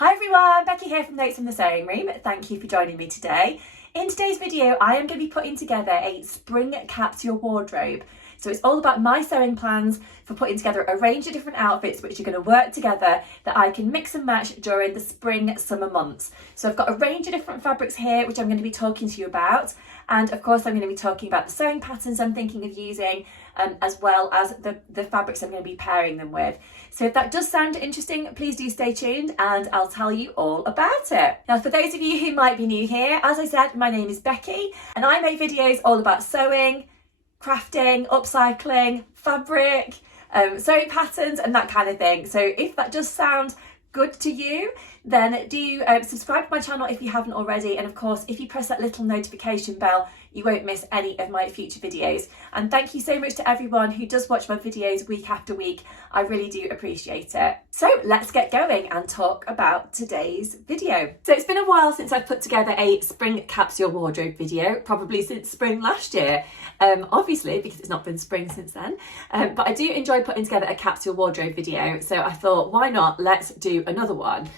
Hi everyone, Becky here from Notes from the Sewing Room. Thank you for joining me today. In today's video, I am going to be putting together a spring capsule wardrobe. So it's all about my sewing plans for putting together a range of different outfits which are going to work together that I can mix and match during the spring summer months. So I've got a range of different fabrics here which I'm going to be talking to you about, and of course I'm going to be talking about the sewing patterns I'm thinking of using, as well as the fabrics I'm going to be pairing them with. So if that does sound interesting, please do stay tuned and I'll tell you all about it. Now, for those of you who might be new here, as I said, my name is Becky and I make videos all about sewing, crafting, upcycling, fabric, sewing patterns and that kind of thing. So if that does sound good to you, then do subscribe to my channel if you haven't already, and of course if you press that little notification bell you won't miss any of my future videos. And thank you so much to everyone who does watch my videos week after week. I really do appreciate it. So let's get going and talk about today's video. So it's been a while since I've put together a spring capsule wardrobe video, probably since spring last year, obviously because it's not been spring since then, but I do enjoy putting together a capsule wardrobe video, so I thought why not, let's do another one.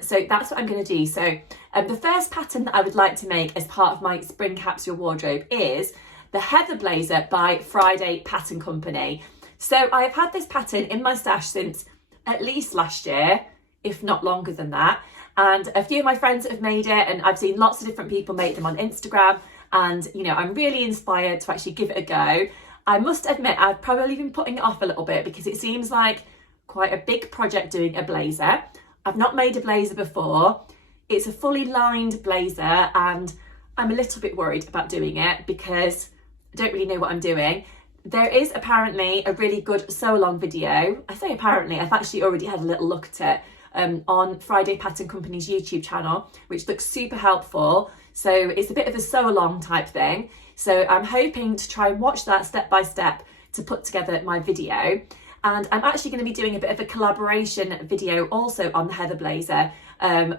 So that's what I'm going to do. So the first pattern that I would like to make as part of my spring capsule wardrobe is the Heather Blazer by Friday Pattern Company. So I have had this pattern in my stash since at least last year, if not longer than that. And a few of my friends have made it, and I've seen lots of different people make them on Instagram. And, you know, I'm really inspired to actually give it a go. I must admit, I've probably been putting it off a little bit because it seems like quite a big project doing a blazer. I've not made a blazer before. It's a fully lined blazer and I'm a little bit worried about doing it because I don't really know what I'm doing. There is apparently a really good sew along video. I say apparently, I've actually already had a little look at it on Friday Pattern Company's YouTube channel, which looks super helpful. So it's a bit of a sew along type thing. So I'm hoping to try and watch that step by step to put together my video. And I'm actually going to be doing a bit of a collaboration video also on the Heather Blazer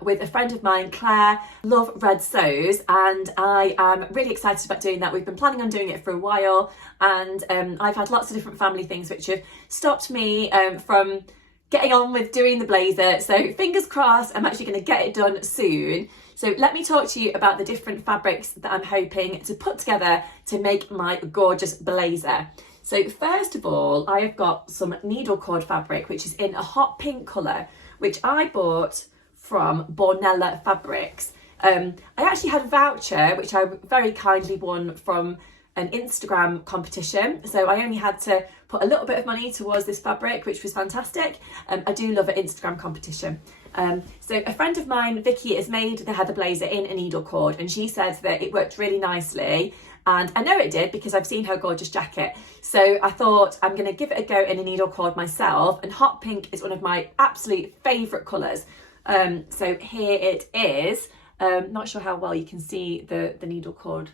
with a friend of mine, Claire, Love Red Sews, and I am really excited about doing that. We've been planning on doing it for a while, and I've had lots of different family things which have stopped me from getting on with doing the blazer. So fingers crossed, I'm actually going to get it done soon. So let me talk to you about the different fabrics that I'm hoping to put together to make my gorgeous blazer. So first of all, I have got some needle cord fabric, which is in a hot pink colour, which I bought from Bornella Fabrics. I actually had a voucher, which I very kindly won from an Instagram competition. So I only had to put a little bit of money towards this fabric, which was fantastic. I do love an Instagram competition. So a friend of mine, Becky, has made the Heather Blazer in a needle cord, and she said that it worked really nicely. And I know it did because I've seen her gorgeous jacket. So I thought I'm going to give it a go in a needle cord myself. And hot pink is one of my absolute favourite colours. So here it is. Not sure how well you can see the needle cord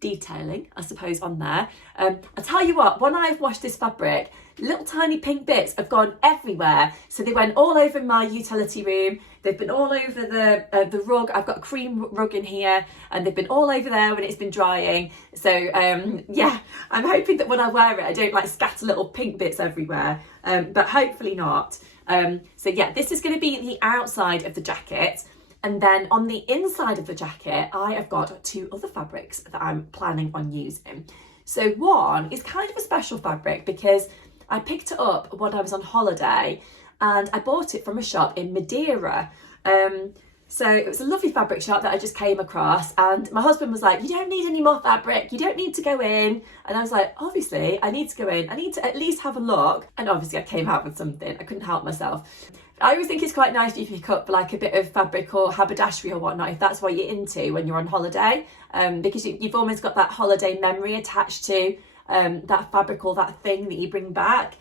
detailing, I suppose, on there. I tell you what, when I've washed this fabric, little tiny pink bits have gone everywhere. So they went all over my utility room. They've been all over the rug. I've got a cream rug in here, and they've been all over there when it's been drying. So yeah, I'm hoping that when I wear it, I don't like scatter little pink bits everywhere, but hopefully not. So yeah, this is going to be the outside of the jacket. And then on the inside of the jacket, I have got two other fabrics that I'm planning on using. So one is kind of a special fabric because I picked it up when I was on holiday and I bought it from a shop in Madeira. So it was a lovely fabric shop that I just came across, and my husband was like, you don't need any more fabric, you don't need to go in. And I was like, obviously I need to go in, I need to at least have a look. And obviously I came out with something, I couldn't help myself. I always think it's quite nice if you pick up like a bit of fabric or haberdashery or whatnot, if that's what you're into when you're on holiday, because you've almost got that holiday memory attached to that fabric or that thing that you bring back.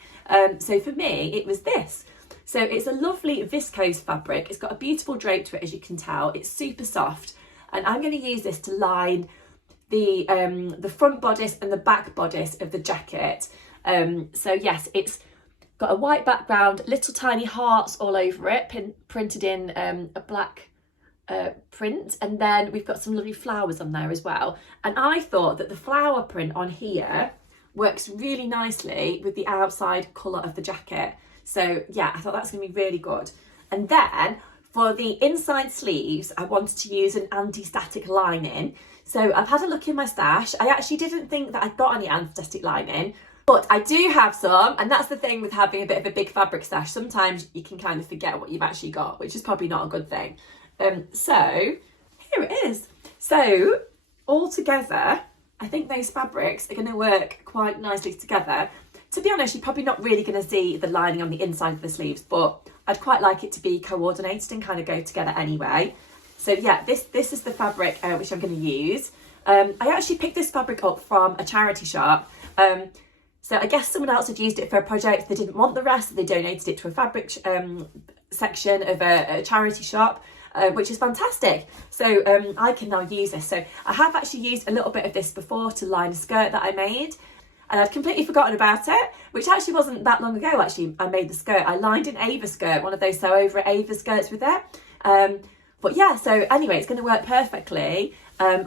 So for me, it was this. So it's a lovely viscose fabric. It's got a beautiful drape to it, as you can tell. It's super soft. And I'm going to use this to line the front bodice and the back bodice of the jacket. So yes, it's got a white background, little tiny hearts all over it, printed in a black print. And then we've got some lovely flowers on there as well. And I thought that the flower print on here works really nicely with the outside colour of the jacket. So yeah, I thought that's going to be really good. And then For the inside sleeves, I wanted to use an anti-static lining. So I've had a look in my stash. I actually didn't think that I'd got any anti-static lining, but I do have some, and that's the thing with having a bit of a big fabric stash. Sometimes you can kind of forget what you've actually got, which is probably not a good thing. So here it is. So all together, I think those fabrics are going to work quite nicely together. To be honest, you're probably not really going to see the lining on the inside of the sleeves, but I'd quite like it to be coordinated and kind of go together anyway. So yeah, this is the fabric which I'm going to use. I actually picked this fabric up from a charity shop. So I guess someone else had used it for a project. They didn't want the rest, so they donated it to a fabric section of a charity shop, which is fantastic. So I can now use this. So I have actually used a little bit of this before to line a skirt that I made. And I'd completely forgotten about it, which actually wasn't that long ago, actually, I made the skirt. I lined an Ava skirt, one of those sew over Ava skirts with it. But yeah, so anyway, it's going to work perfectly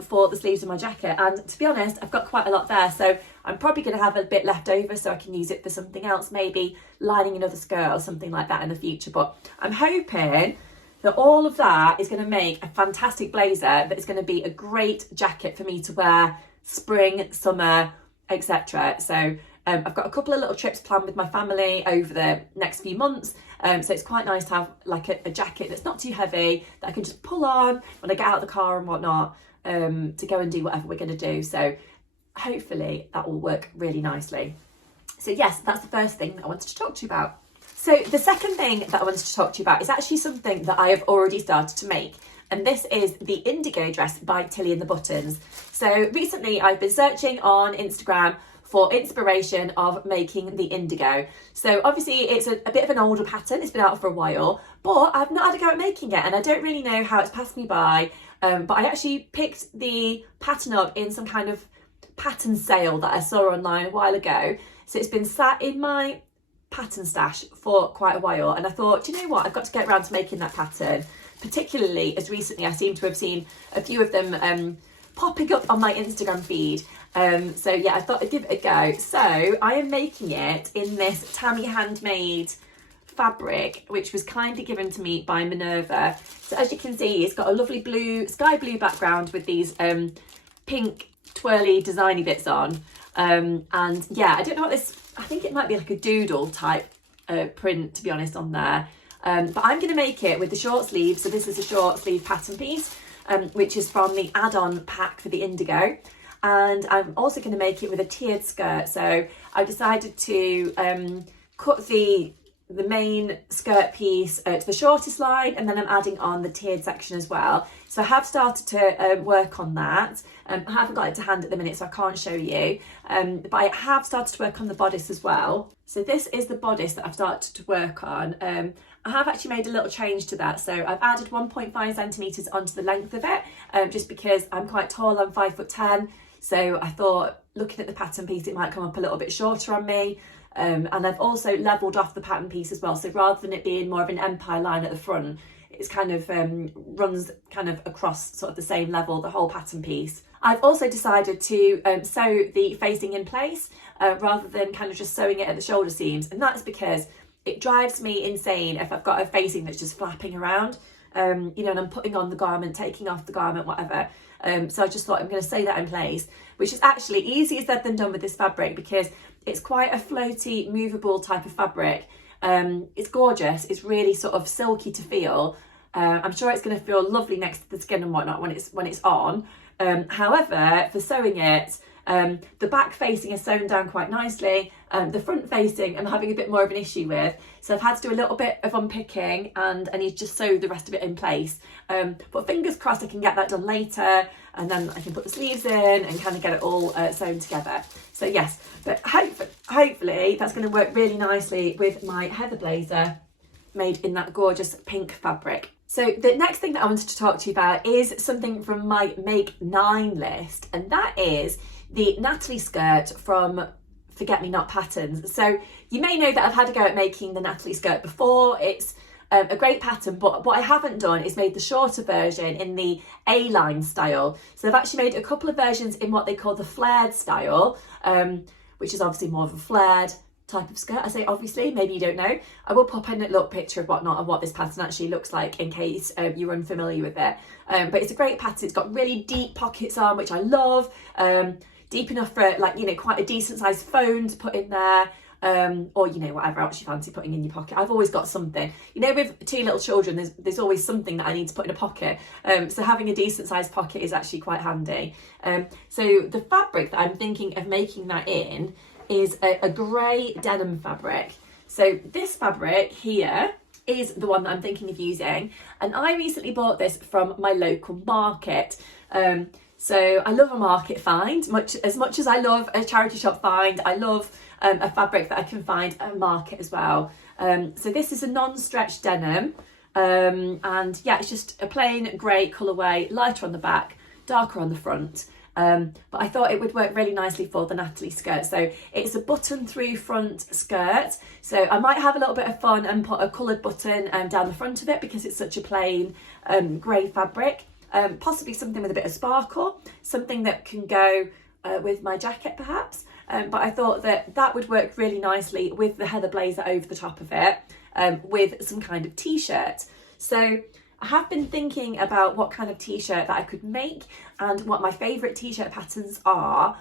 for the sleeves of my jacket. And to be honest, I've got quite a lot there. So I'm probably going to have a bit left over so I can use it for something else, maybe lining another skirt or something like that in the future. But I'm hoping that all of that is going to make a fantastic blazer that is going to be a great jacket for me to wear spring, summer, etc. So I've got a couple of little trips planned with my family over the next few months. So it's quite nice to have like a jacket that's not too heavy that I can just pull on when I get out of the car and whatnot to go and do whatever we're going to do. So hopefully that will work really nicely. So yes, that's the first thing that I wanted to talk to you about. So the second thing that I wanted to talk to you about is actually something that I have already started to make. And this is the Indigo Dress by Tilly and the Buttons. So recently I've been searching on Instagram for inspiration of making the indigo. So obviously it's a bit of an older pattern, it's been out for a while, but I've not had a go at making it and I don't really know how it's passed me by. But I actually picked the pattern up in some kind of pattern sale that I saw online a while ago. So it's been sat in my pattern stash for quite a while and I thought, do you know what, I've got to get around to making that pattern. Particularly as recently I seem to have seen a few of them popping up on my Instagram feed. So yeah, I thought I'd give it a go. So I am making it in this Tammy handmade fabric, which was kindly given to me by Minerva. So as you can see, it's got a lovely blue, sky blue background with these pink twirly designy bits on. And yeah, I don't know what this, I think it might be like a doodle type print, to be honest, on there. But I'm going to make it with the short sleeve. So this is a short sleeve pattern piece, which is from the add-on pack for the Indigo. And I'm also going to make it with a tiered skirt. So I decided to cut the main skirt piece to the shortest line, and then I'm adding on the tiered section as well. So I have started to work on that. I haven't got it to hand at the minute, so I can't show you. But I have started to work on the bodice as well. So this is the bodice that I've started to work on. I have actually made a little change to that. So I've added 1.5 centimetres onto the length of it, just because I'm quite tall, I'm 5'10". So I thought, looking at the pattern piece, it might come up a little bit shorter on me. And I've also levelled off the pattern piece as well. So rather than it being more of an empire line at the front, it's kind of runs kind of across sort of the same level, the whole pattern piece. I've also decided to sew the facing in place rather than kind of just sewing it at the shoulder seams. And that's because it drives me insane if I've got a facing that's just flapping around, you know, and I'm putting on the garment, taking off the garment, whatever. So I just thought I'm going to sew that in place, which is actually easier said than done with this fabric because it's quite a floaty, movable type of fabric. It's gorgeous. It's really sort of silky to feel. I'm sure it's going to feel lovely next to the skin and whatnot when it's on. However, for sewing it, the back facing is sewn down quite nicely. The front facing I'm having a bit more of an issue with. So I've had to do a little bit of unpicking and I need to just sew the rest of it in place. But fingers crossed I can get that done later and then I can put the sleeves in and kind of get it all sewn together. So yes, but hopefully that's going to work really nicely with my heather blazer made in that gorgeous pink fabric. So the next thing that I wanted to talk to you about is something from my Make 9 list, and that is the Natalie Skirt from Forget Me Not Patterns. So you may know that I've had a go at making the Natalie Skirt before. It's a great pattern, but what I haven't done is made the shorter version in the A-line style. So I've actually made a couple of versions in what they call the flared style, which is obviously more of a flared type of skirt. I say obviously, maybe you don't know. I will pop in a little picture of whatnot of what this pattern actually looks like in case you're unfamiliar with it. But it's a great pattern. It's got really deep pockets on, which I love. Deep enough for like, you know, quite a decent sized phone to put in there. Or, you know, whatever else you fancy putting in your pocket. I've always got something. You know, with 2 little children, there's always something that I need to put in a pocket. So having a decent sized pocket is actually quite handy. So the fabric that I'm thinking of making that in is a grey denim fabric. So this fabric here is the one that I'm thinking of using. And I recently bought this from my local market. So I love a market find, as much as I love a charity shop find. I love a fabric that I can find at a market as well. So this is a non-stretch denim. And yeah, it's just a plain grey colourway, lighter on the back, darker on the front. But I thought it would work really nicely for the Natalie skirt. So it's a button through front skirt. So I might have a little bit of fun and put a coloured button down the front of it because it's such a plain grey fabric. Possibly something with a bit of sparkle, something that can go with my jacket perhaps. But I thought that would work really nicely with the heather blazer over the top of it, with some kind of t-shirt. So I have been thinking about what kind of t-shirt that I could make and what my favourite t-shirt patterns are.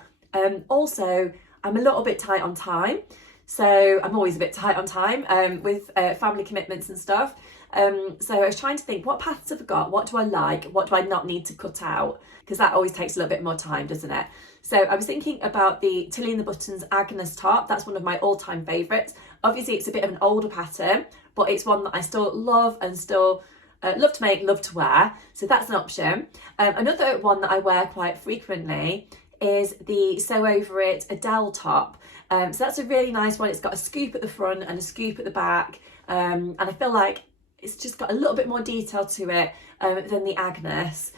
Also, I'm a little bit tight on time. So I'm always a bit tight on time with family commitments and stuff. So I was trying to think, what patterns have I got? What do I like? What do I not need to cut out? Because that always takes a little bit more time, doesn't it? So I was thinking about the Tilly and the Buttons Agnes top. That's one of my all-time favourites. Obviously, it's a bit of an older pattern, but it's one that I still love and still love to make, love to wear. So that's an option. Another one that I wear quite frequently is the Sew Over It Adele top. So that's a really nice one. It's got a scoop at the front and a scoop at the back. And I feel like it's just got a little bit more detail to it than the Agnes.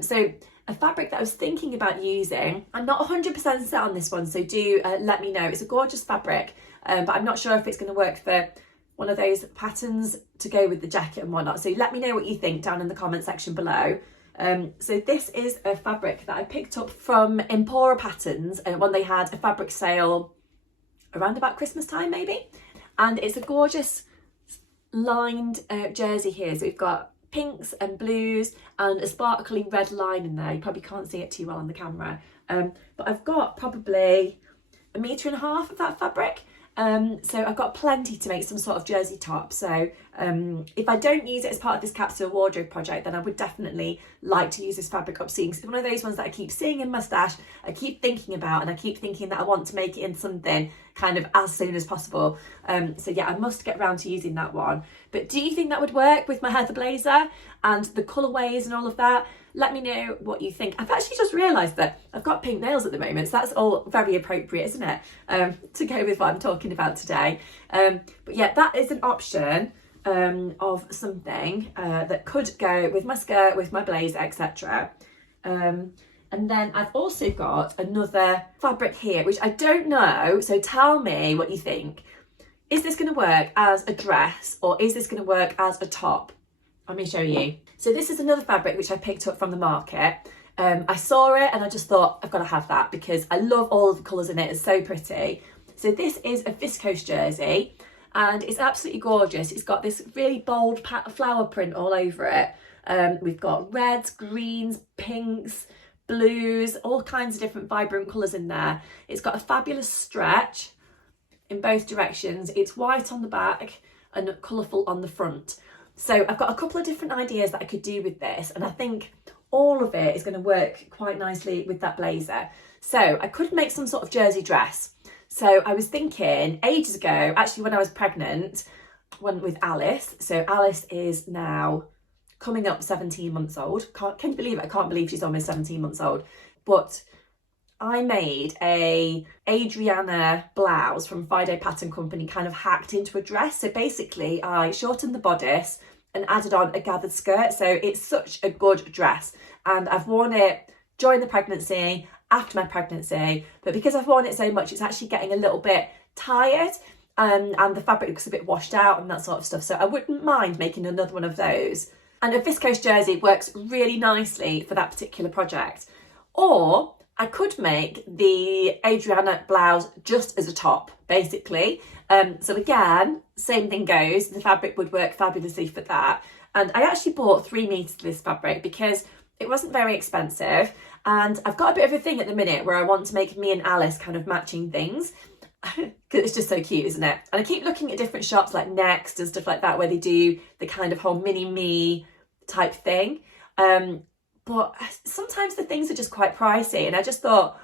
So a fabric that I was thinking about using, I'm not 100% set on this one, so do let me know. It's a gorgeous fabric, but I'm not sure if it's going to work for one of those patterns to go with the jacket and whatnot. So let me know what you think down in the comment section below. So this is a fabric that I picked up from Empora Patterns when they had a fabric sale around about Christmas time maybe. And it's a gorgeous lined jersey here. So we've got pinks and blues and a sparkly red line in there. You probably can't see it too well on the camera. But I've got probably 1.5 meters of that fabric. So I've got plenty to make some sort of jersey top. So if I don't use it as part of this capsule wardrobe project, then I would definitely like to use this fabric up soon. It's one of those ones that I keep seeing in my stash, I keep thinking about, and I keep thinking that I want to make it in something kind of as soon as possible. So yeah, I must get around to using that one. But do you think that would work with my heather blazer and the colourways and all of that? Let me know what you think. I've actually just realised that I've got pink nails at the moment, so that's all very appropriate, isn't it? To go with what I'm talking about today. But yeah, that is an option of something that could go with my skirt, with my blazer, etc. And then I've also got another fabric here, which I don't know, so tell me what you think. Is this going to work as a dress or is this going to work as a top? Let me show you. So this is another fabric which I picked up from the market. I saw it and I just thought I've got to have that because I love all of the colours in it. It's so pretty. So this is a viscose jersey and it's absolutely gorgeous. It's got this really bold flower print all over it. We've got reds, greens, pinks, blues, all kinds of different vibrant colours in there. It's got a fabulous stretch in both directions. It's white on the back and colourful on the front. So I've got a couple of different ideas that I could do with this, and I think all of it is going to work quite nicely with that blazer. So I could make some sort of jersey dress. So I was thinking ages ago, actually when I was pregnant, went with Alice. So Alice is now coming up 17 months old. Can you believe it? I can't believe she's almost 17 months old. But I made a Adriana blouse from Friday Pattern Company, kind of hacked into a dress. So basically I shortened the bodice and added on a gathered skirt. So it's such a good dress. And I've worn it during the pregnancy, after my pregnancy, but because I've worn it so much, it's actually getting a little bit tired and the fabric looks a bit washed out and that sort of stuff. So I wouldn't mind making another one of those. And a viscose jersey works really nicely for that particular project. Or I could make the Adriana blouse just as a top, basically. So again, same thing goes, the fabric would work fabulously for that. And I actually bought 3 meters of this fabric because it wasn't very expensive. And I've got a bit of a thing at the minute where I want to make me and Alice kind of matching things. Because it's just so cute, isn't it? And I keep looking at different shops like Next and stuff like that, where they do the kind of whole mini me type thing. But sometimes the things are just quite pricey, and I just thought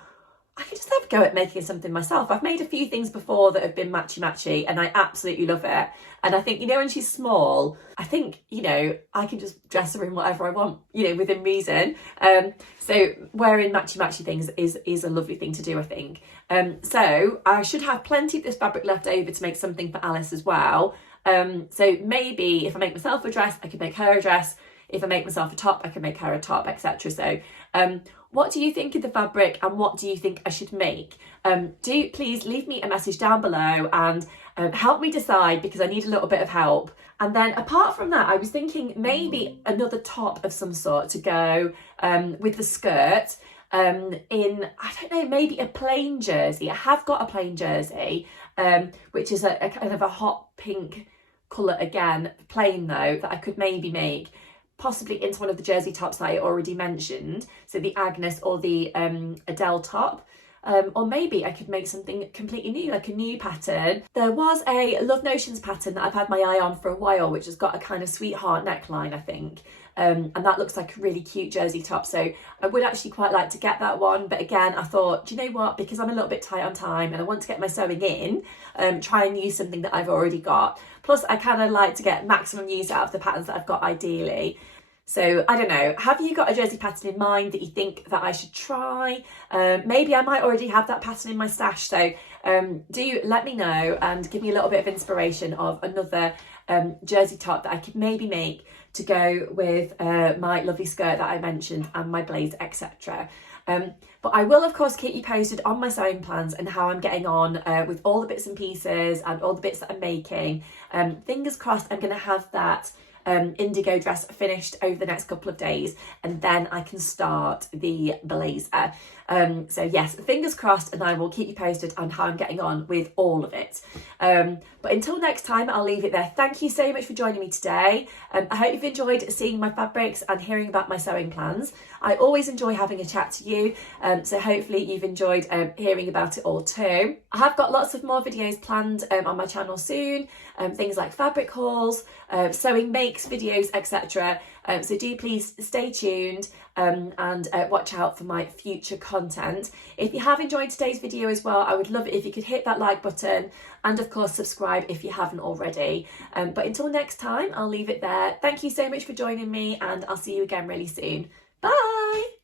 I could just have a go at making something myself. I've made a few things before that have been matchy and I absolutely love it. And I think, you know, when she's small, I think, you know, I can just dress her in whatever I want, you know, within reason. So wearing matchy things is a lovely thing to do, I think. So I should have plenty of this fabric left over to make something for Alice as well. So maybe if I make myself a dress, I could make her a dress. If I make myself a top, I can make her a top, etc. So what do you think of the fabric and what do you think I should make? Do please leave me a message down below and help me decide, because I need a little bit of help. And then apart from that, I was thinking maybe another top of some sort to go with the skirt in, I don't know, maybe a plain jersey. I have got a plain jersey, which is a kind of a hot pink colour again, plain though, that I could maybe make possibly into one of the jersey tops that I already mentioned, so the Agnes or the Adele top. Or maybe I could make something completely new, like a new pattern. There was a Love Notions pattern that I've had my eye on for a while, which has got a kind of sweetheart neckline, I think. And that looks like a really cute jersey top. So I would actually quite like to get that one. But again, I thought, do you know what? Because I'm a little bit tight on time and I want to get my sewing in, try and use something that I've already got. Plus, I kind of like to get maximum use out of the patterns that I've got ideally. So I don't know, have you got a jersey pattern in mind that you think that I should try? Maybe I might already have that pattern in my stash. So do let me know and give me a little bit of inspiration of another jersey top that I could maybe make to go with my lovely skirt that I mentioned and my blazer, etc. But I will, of course, keep you posted on my sewing plans and how I'm getting on with all the bits and pieces and all the bits that I'm making. Fingers crossed I'm going to have that indigo dress finished over the next couple of days, and then I can start the blazer. So yes, fingers crossed, and I will keep you posted on how I'm getting on with all of it. But until next time, I'll leave it there. Thank you so much for joining me today. I hope you've enjoyed seeing my fabrics and hearing about my sewing plans. I always enjoy having a chat to you, so hopefully you've enjoyed hearing about it all too. I have got lots of more videos planned on my channel soon, things like fabric hauls, sewing makes videos, etc. So do please stay tuned and watch out for my future content. If you have enjoyed today's video as well, I would love it if you could hit that like button and of course subscribe if you haven't already. But until next time, I'll leave it there. Thank you so much for joining me, and I'll see you again really soon. Bye!